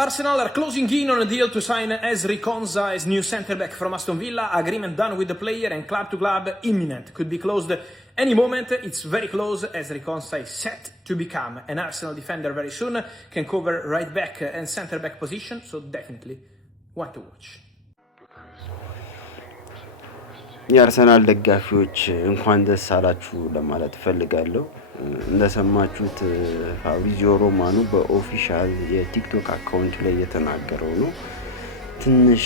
Arsenal are closing in on a deal to sign Ezri Konsa as new centre-back from Aston Villa. Agreement done with the player and club-to-club imminent. Could be closed any moment. It's very close. Ezri Konsa is set to become an Arsenal defender very soon. Can cover right back and centre-back position, so definitely one to watch. የአርሰናል ደጋፊዎች እንኳን ደስ አላችሁ ለማለት ፈልጋለሁ። እንደሰማችሁት ፋብሪዚዮ ሮማኖ በኦፊሻል የቲክቶክ አካውንት ላይ የተናገረው ነው። ትንሽ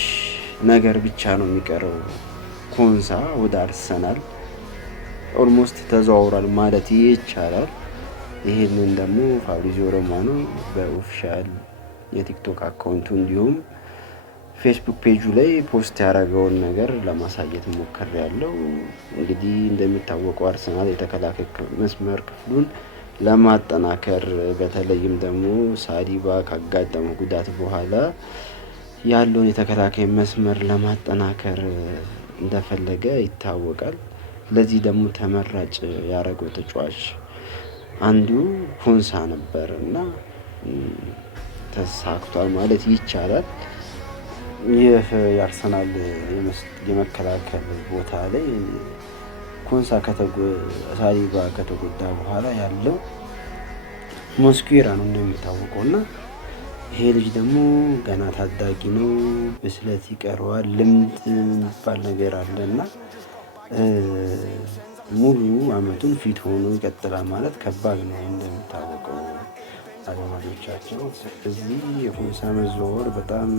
ነገር ብቻ ነው የሚቀረው ኮንሳ ወደ አርሰናል ኦልሞስት ተዘዋውሯል ማለት ይቻላል። ይሄንን ደግሞ ፋብሪዚዮ ሮማኖ በኦፊሻል የቲክቶክ አካውንቱ እንዲሁም ፌስቡክ ፔጁ ላይ ፖስት ያደረገውን ነገር ለማሳየት ሞክሬያለሁ። እንግዲህ እንደሚታወቀው አርሰናል የተከላካይ መስመር ክፍሉን ለማጠናከር በተለይም ደግሞ ሳሊባ ካጋጠመው ጉዳት በኋላ ያለውን የተከላካይ መስመር ለማጠናከር እንደፈለገ ይታወቃል። ለዚህ ደግሞ ተመራጭ ያደረገው ተጫዋች አንዱ ኮንሳ ነበርና ተሳክቷል ማለት ይቻላል። ይህ የአርሰናል የመከላከል ቦታ ላይ ኮንሳ ሳሊባ ከተጎዳ በኋላ ያለው ሞስኩዌራ ነው እንደሚታወቀው እና ይሄ ልጅ ደግሞ ገና ታዳጊ ነው፣ ብስለት ይቀረዋል፣ ልምድ የሚባል ነገር አለና ሙሉ አመቱን ፊት ሆኖ ይቀጥላል ማለት ከባድ ነው እንደሚታወቀው አድማጮቻችን። እዚህ የኮንሳ መዘዋወር በጣም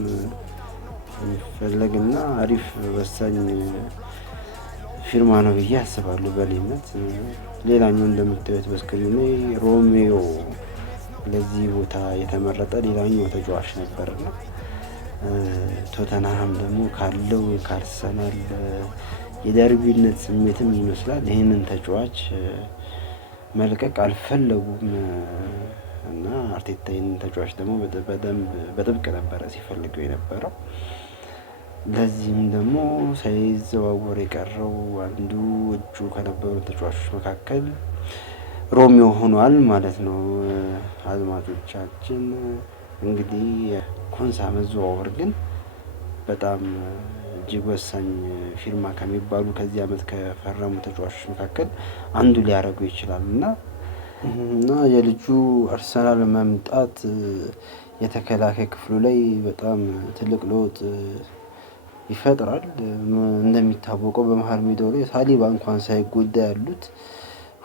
የሚፈለግና አሪፍ ወሳኝ ፊርማ ነው ብዬ አስባለሁ በእኔነት። ሌላኛው እንደምታዩት በስክሪኑ ላይ ሮሜዮ ለዚህ ቦታ የተመረጠ ሌላኛው ተጫዋች ነበርና ቶተንሃም ደግሞ ካለው ከአርሰናል የደርቢነት ስሜትም ይመስላል ይህንን ተጫዋች መልቀቅ አልፈለጉም እና አርቴታ ይህንን ተጫዋች ደግሞ በጥብቅ ነበረ ሲፈልገው የነበረው። ለዚህም ደግሞ ሳይዘዋወር የቀረው አንዱ እጁ ከነበሩ ተጫዋቾች መካከል ሮሚዮ ሆኗል ማለት ነው። አድማጮቻችን እንግዲህ ኮንሳ መዘዋወር ግን በጣም እጅግ ወሳኝ ፊርማ ከሚባሉ ከዚህ አመት ከፈረሙ ተጫዋቾች መካከል አንዱ ሊያደርገው ይችላል እና የልጁ አርሰናል መምጣት የተከላካይ ክፍሉ ላይ በጣም ትልቅ ለውጥ ይፈጥራል። እንደሚታወቀው በመሃል ሜዳው ላይ ሳሊባ እንኳን ሳይጎዳ ያሉት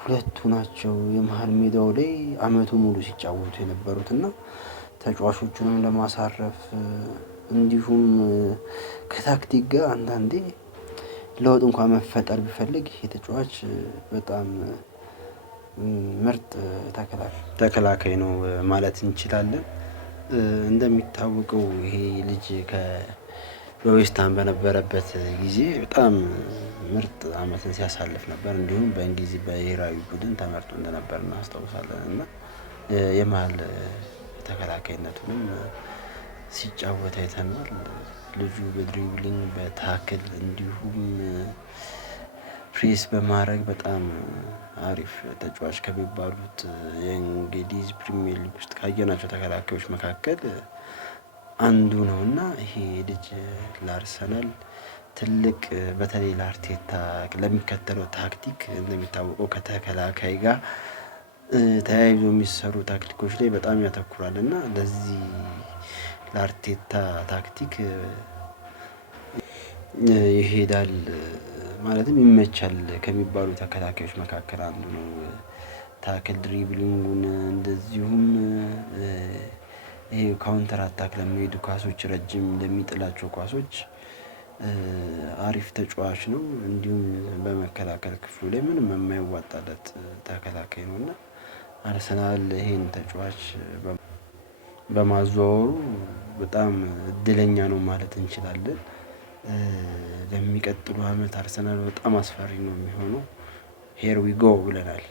ሁለቱ ናቸው የመሃል ሜዳው ላይ አመቱ ሙሉ ሲጫወቱ የነበሩትና ተጫዋቾቹንም ለማሳረፍ እንዲሁም ከታክቲክ ጋር አንዳንዴ ለውጥ እንኳን መፈጠር ቢፈልግ የተጫዋች በጣም ምርጥ ተከላካይ ነው ማለት እንችላለን። እንደሚታወቀው ይሄ ልጅ በዌስትሃም በነበረበት ጊዜ በጣም ምርጥ አመትን ሲያሳልፍ ነበር። እንዲሁም በእንግሊዝ ብሔራዊ ቡድን ተመርጦ እንደነበር እናስታውሳለን እና የመሃል ተከላካይነቱንም ሲጫወት አይተናል። ልጁ በድሪብሊንግ በታክል እንዲሁም ፕሬስ በማድረግ በጣም አሪፍ ተጫዋች ከሚባሉት የእንግሊዝ ፕሪሚየር ሊግ ውስጥ ካየናቸው ተከላካዮች መካከል አንዱ ነውና ይሄ ልጅ ለአርሰናል ትልቅ በተለይ ለአርቴታ ለሚከተለው ታክቲክ እንደሚታወቀው ከተከላካይ ጋር ተያይዞ የሚሰሩ ታክቲኮች ላይ በጣም ያተኩራል እና ለዚህ ለአርቴታ ታክቲክ ይሄዳል ማለትም ይመቻል ከሚባሉ ተከላካዮች መካከል አንዱ ነው። ታክል ድሪብሊንጉን እንደዚሁም ይሄ ካውንተር አታክ ለሚሄዱ ኳሶች ረጅም ለሚጥላቸው ኳሶች አሪፍ ተጫዋች ነው። እንዲሁም በመከላከል ክፍሉ ላይ ምንም የማይዋጣለት ተከላካይ ነውና አርሰናል ይሄን ተጫዋች በማዘዋወሩ በጣም እድለኛ ነው ማለት እንችላለን። ለሚቀጥለው አመት አርሰናል በጣም አስፈሪ ነው የሚሆነው። ሄር ዊ ጎ ብለናል።